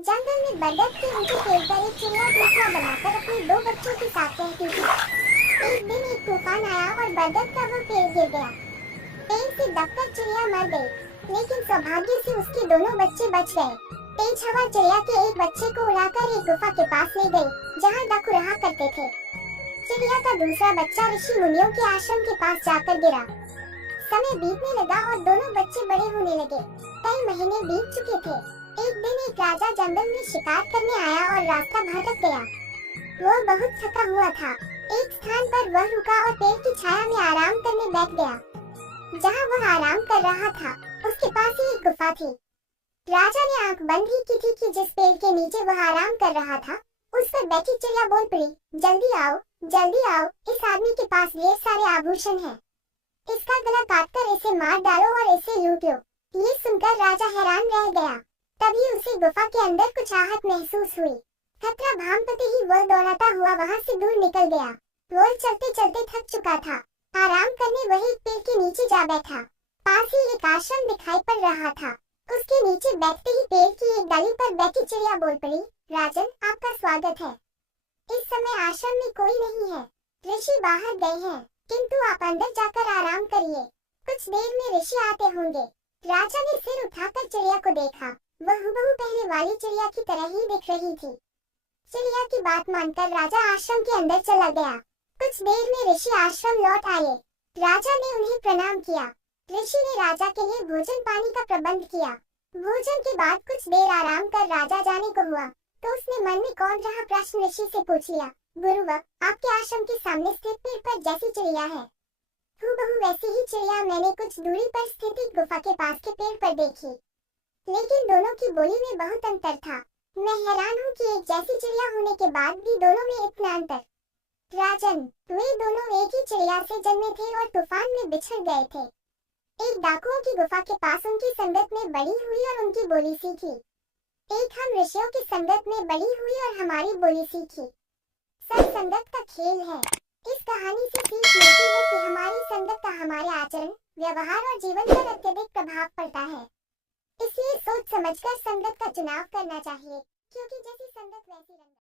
जंगल में बरगद के ऊंचे पेड़ पर एक चिड़िया घोंसला बनाकर अपने दो बच्चों के साथ रहती थी। एक दिन एक तूफान आया और बरगद का वो पेड़ गिर गया। पेड़ से दबकर चिड़िया मर गई, लेकिन सौभाग्य से उसके दोनों बच्चे बच गए। तेज हवा चिड़िया के एक बच्चे को उड़ाकर एक गुफा के पास ले गई, जहाँ डाकू रहा करते थे। चिड़िया का दूसरा बच्चा ऋषि मुनियों के आश्रम के पास जाकर गिरा। समय बीतने लगा और दोनों बच्चे बड़े होने लगे। कई महीने बीत चुके थे। एक दिन एक राजा जंगल में शिकार करने आया और रास्ता भटक गया। वो बहुत थका हुआ था। एक स्थान पर वह रुका और पेड़ की छाया में आराम करने बैठ गया। जहाँ वह आराम कर रहा था, उसके पास ही एक गुफा थी। राजा ने आंख बंद ही की थी कि जिस पेड़ के नीचे वह आराम कर रहा था, उस पर बैठी चिड़िया बोल पड़ी, जल्दी आओ, इस आदमी के पास ढेर सारे आभूषण हैं। इसका गला काटकर इसे मार डालो और इसे लूट लो। ये सुनकर राजा हैरान रह गया। तभी उसे गुफा के अंदर कुछ आहट महसूस हुई। खतरा भांपते ही वह दौड़ाता हुआ वहां से दूर निकल गया। वह चलते चलते थक चुका था। आराम करने वही एक पेड़ के नीचे जा बैठा। पास ही एक आश्रम दिखाई पड़ रहा था। उसके नीचे बैठते ही पेड़ की एक डाली पर बैठी चिड़िया बोल पड़ी, राजन, आपका स्वागत है। इस समय आश्रम में कोई नहीं है। ऋषि बाहर गए हैं, किंतु आप अंदर जाकर आराम करिए। कुछ देर में ऋषि आते होंगे। राजा ने सिर उठाकर चिड़िया को देखा। वह हुबहू पहले वाली चिड़िया की तरह ही दिख रही थी। चिड़िया की बात मानकर राजा आश्रम के अंदर चला गया। कुछ देर में ऋषि आश्रम लौट आए। राजा ने उन्हें प्रणाम किया। ऋषि ने राजा के लिए भोजन पानी का प्रबंध किया। भोजन के बाद कुछ देर आराम कर राजा जाने को हुआ, तो उसने मन में कौन रहा प्रश्न ऋषि से पूछ लिया, गुरुवर, आपके आश्रम के सामने स्थित पेड़ पर जैसी चिड़िया है, हुबहू वैसी ही चिड़िया मैंने कुछ दूरी पर स्थित एक गुफा के पास के पेड़ पर देखी, लेकिन दोनों की बोली में बहुत अंतर था। मैं हैरान हूँ कि एक जैसी चिड़िया होने के बाद भी दोनों में इतना अंतर। राजन, वे दोनों एक ही चिड़िया से जन्मे थे और तूफान में बिछड़ गए थे। एक डाकुओं की गुफा के पास उनकी संगत में बड़ी हुई और उनकी बोली सीखी। एक हम ऋषियों की संगत में बड़ी हुई और हमारी बोली सीखी। सब संगत का खेल है। इस कहानी से सीख मिलती है कि हमारी संगत का हमारे आचरण, व्यवहार और जीवन पर अत्यधिक प्रभाव पड़ता है। इसलिए सोच समझकर संगत का चुनाव करना चाहिए, क्योंकि जैसी संगत वैसी रंगत।